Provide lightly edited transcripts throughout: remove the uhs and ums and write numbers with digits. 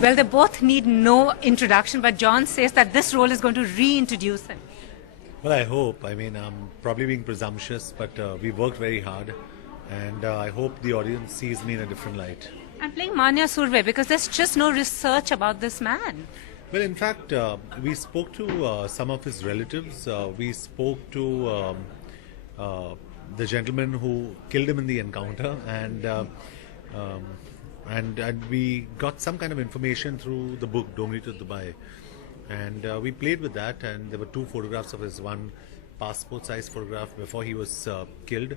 Well, they both need no introduction, but John says that this role is going to reintroduce him. Well, I hope. I mean, I'm probably being presumptuous, but we worked very hard, and I hope the audience sees me in a different light. I'm playing Manya Surve because there's just no research about this man. Well, in fact, we spoke to some of his relatives. We spoke to the gentleman who killed him in the encounter, and we got some kind of information through the book Dongri to Dubai, and we played with that. And there were two photographs of his: one passport-size photograph before he was killed,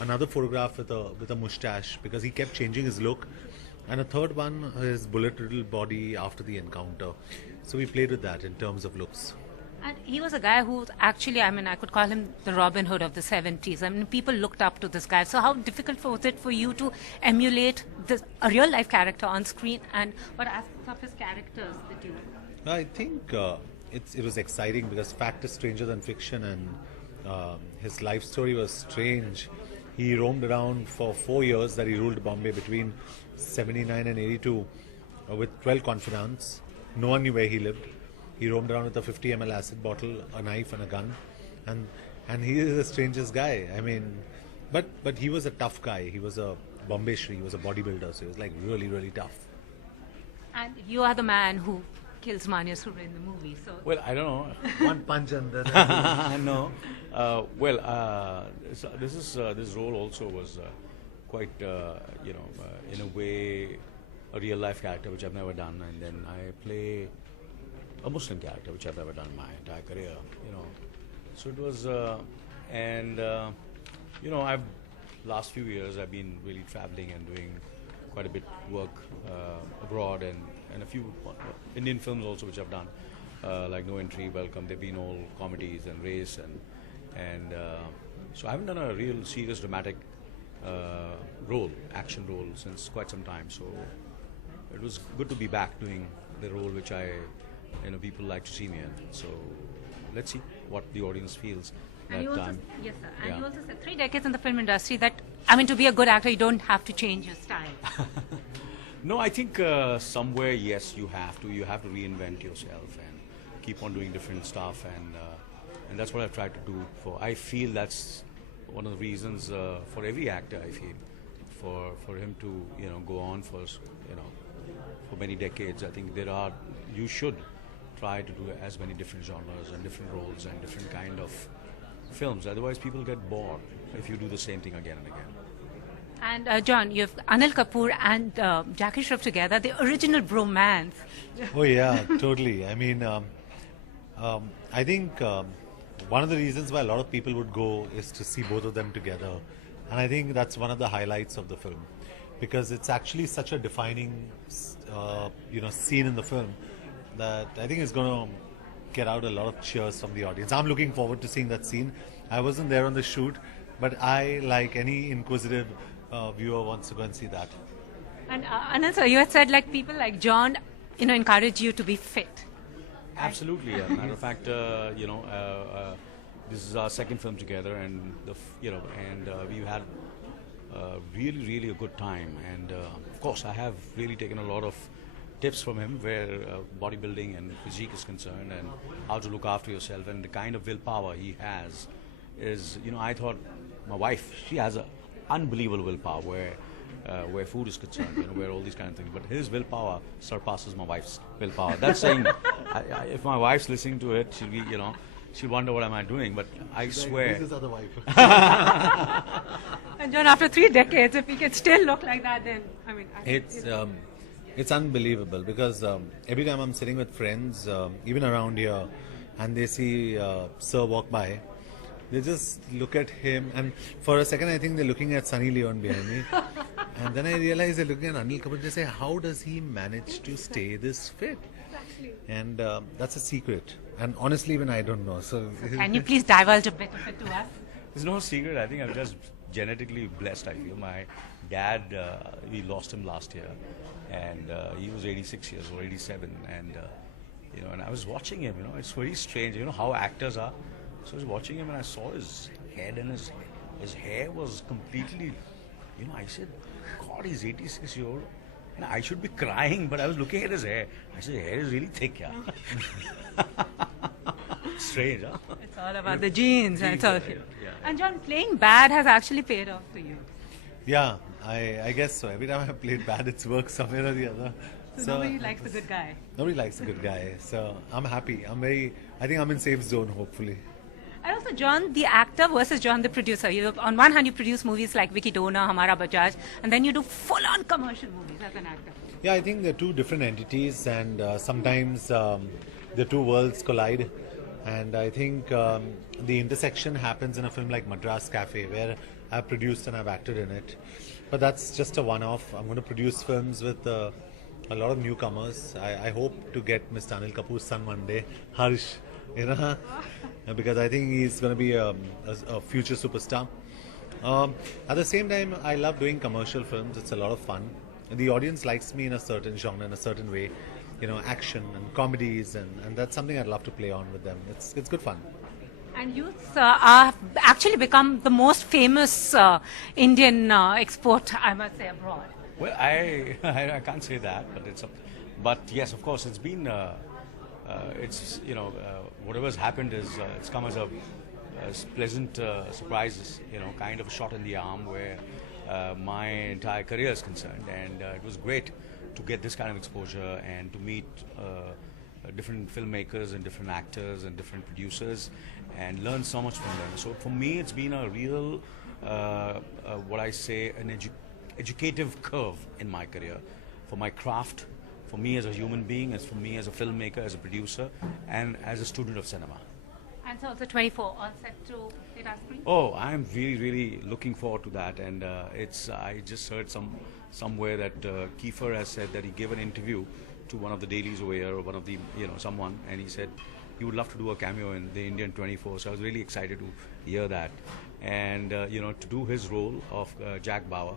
another photograph with a mustache because he kept changing his look, and a third one, his bullet-riddled body after the encounter. So we played with that in terms of looks. And he was a guy who actually, I could call him the Robin Hood of the 70s. People looked up to this guy. So how difficult was it for you to emulate a real-life character on screen, and what aspects of his characters did you? I think it was exciting because fact is stranger than fiction, and his life story was strange. He roamed around for 4 years that he ruled Bombay between 79 and 82 with 12 confidants. No one knew where he lived. He roamed around with a 50 ml acid bottle, a knife and a gun, and he is the strangest guy. I mean, but he was a tough guy. He was a Bombay Shri. He was a bodybuilder, so he was like really, really tough. And you are the man who kills Manya Surve in the movie. So Well, I don't know. One punch and then No. So this role also was quite, in a way, a real life character which I've never done, and then I play a Muslim character which I've never done in my entire career. So it was, I've last few years I've been really traveling and doing quite a bit work abroad, and a few Indian films also which I've done, like No Entry, Welcome. They've been all comedies and race, and so I haven't done a real serious dramatic action role since quite some time. So it was good to be back doing the role which people like to see me in. So let's see what the audience feels And that you also, time. yes, sir. And Yeah. you also said 3 decades in the film industry that, to be a good actor, you don't have to change your style. No, I think somewhere, yes, you have to. You have to reinvent yourself and keep on doing different stuff, and that's what I've tried to do. I feel that's one of the reasons for every actor. I feel for him to go on for many decades. I think you should try to do as many different genres and different roles and different kind of films. Otherwise, people get bored if you do the same thing again and again. And John, you have Anil Kapoor and Jackie Shroff together, the original bromance. Oh yeah, totally. I mean, I think one of the reasons why a lot of people would go is to see both of them together, and I think that's one of the highlights of the film, because it's actually such a defining, scene in the film that I think it's going to get out a lot of cheers from the audience. I'm looking forward to seeing that scene. I wasn't there on the shoot, but I, like any inquisitive viewer, wants to go and see that. And Anil, sir, you had said people like John, encourage you to be fit. Absolutely. As a matter of fact, this is our second film together, and we've had really, really a good time. And of course, I have really taken a lot of tips from him where bodybuilding and physique is concerned, and how to look after yourself, and the kind of willpower he has is, I thought my wife, she has an unbelievable willpower where food is concerned, where all these kind of things. But his willpower surpasses my wife's willpower. That's saying, if my wife's listening to it, she'll be, she'll wonder what am I doing. But I swear. Who's his other wife? And John, after 3 decades, if he can still look like that, then It's unbelievable because every time I'm sitting with friends, even around here, and they see Sir walk by, they just look at him, and for a second I think they're looking at Sunny Leone behind me, and then I realize they're looking at Anil Kapoor. They say, how does he manage to stay this fit? And that's a secret, and honestly even I don't know. So can you please divulge a bit of it to us? There's no secret. I think I'm just genetically blessed, I feel. My dad, we lost him last year, and he was 86 years old, 87, and and I was watching him. It's very strange. How actors are. So I was watching him, and I saw his head, and his hair was completely. I said, God, he's 86 years old, And I should be crying, but I was looking at his hair. I said, hair is really thick, yeah. Strange, huh? It's all about the genes. And, it's all, yeah. and John, playing bad has actually paid off for you. Yeah, I guess so. Every time I played bad, it's worked somewhere or the other. So nobody likes the good guy. Nobody likes a good guy. So I'm happy. I think I'm in safe zone, hopefully. And also, John, the actor versus John, the producer. On one hand, you produce movies like Vicky Dona, Hamara Bajaj, and then you do full-on commercial movies as an actor. Yeah, I think they're two different entities, and sometimes the two worlds collide. And I think the intersection happens in a film like Madras Cafe, where I've produced and I've acted in it. But that's just a one-off. I'm going to produce films with a lot of newcomers. I hope to get Mr. Anil Kapoor's son one day, Harsh, because I think he's going to be a future superstar. At the same time, I love doing commercial films. It's a lot of fun. The audience likes me in a certain genre, in a certain way, action and comedies, and that's something I'd love to play on with them. It's good fun. And youth are actually become the most famous Indian export, I must say, abroad. Well, I can't say that, but yes, of course, it's been whatever's happened is it's come as a pleasant surprise, kind of a shot in the arm where my entire career is concerned, and it was great to get this kind of exposure and to meet different filmmakers and different actors and different producers and learn so much from them. So for me, it's been a real, what I say, an educative curve in my career, for my craft, for me as a human being, as for me as a filmmaker, as a producer, and as a student of cinema. And so also 24 on set to Data Screen? Oh, I'm really, really looking forward to that. And I just heard somewhere that Kiefer has said that he gave an interview to one of the dailies over here, or one of the, someone, and he said he would love to do a cameo in the Indian 24. So I was really excited to hear that. And, to do his role of Jack Bauer,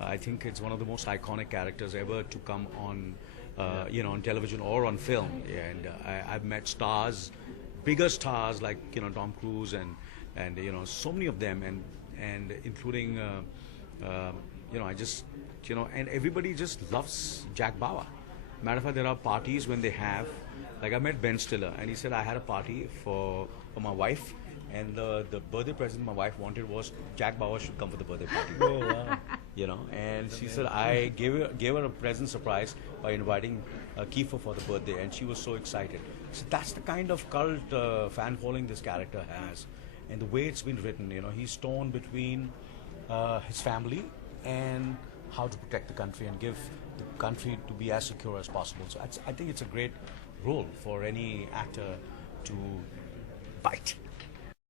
I think it's one of the most iconic characters ever to come on, on television or on film. And I've met stars, bigger stars like Tom Cruise and so many of them, and including I just and everybody just loves Jack Bauer. Matter of fact, there are parties when they have, like I met Ben Stiller, and he said I had a party for my wife, and the birthday present my wife wanted was Jack Bauer should come for the birthday party. Oh, wow. And she said I gave her a present surprise by inviting Kiefer for the birthday, and she was so excited. So that's the kind of cult fan following this character has, and the way it's been written. He's torn between his family and how to protect the country and give the country to be as secure as possible. So I think it's a great role for any actor to bite.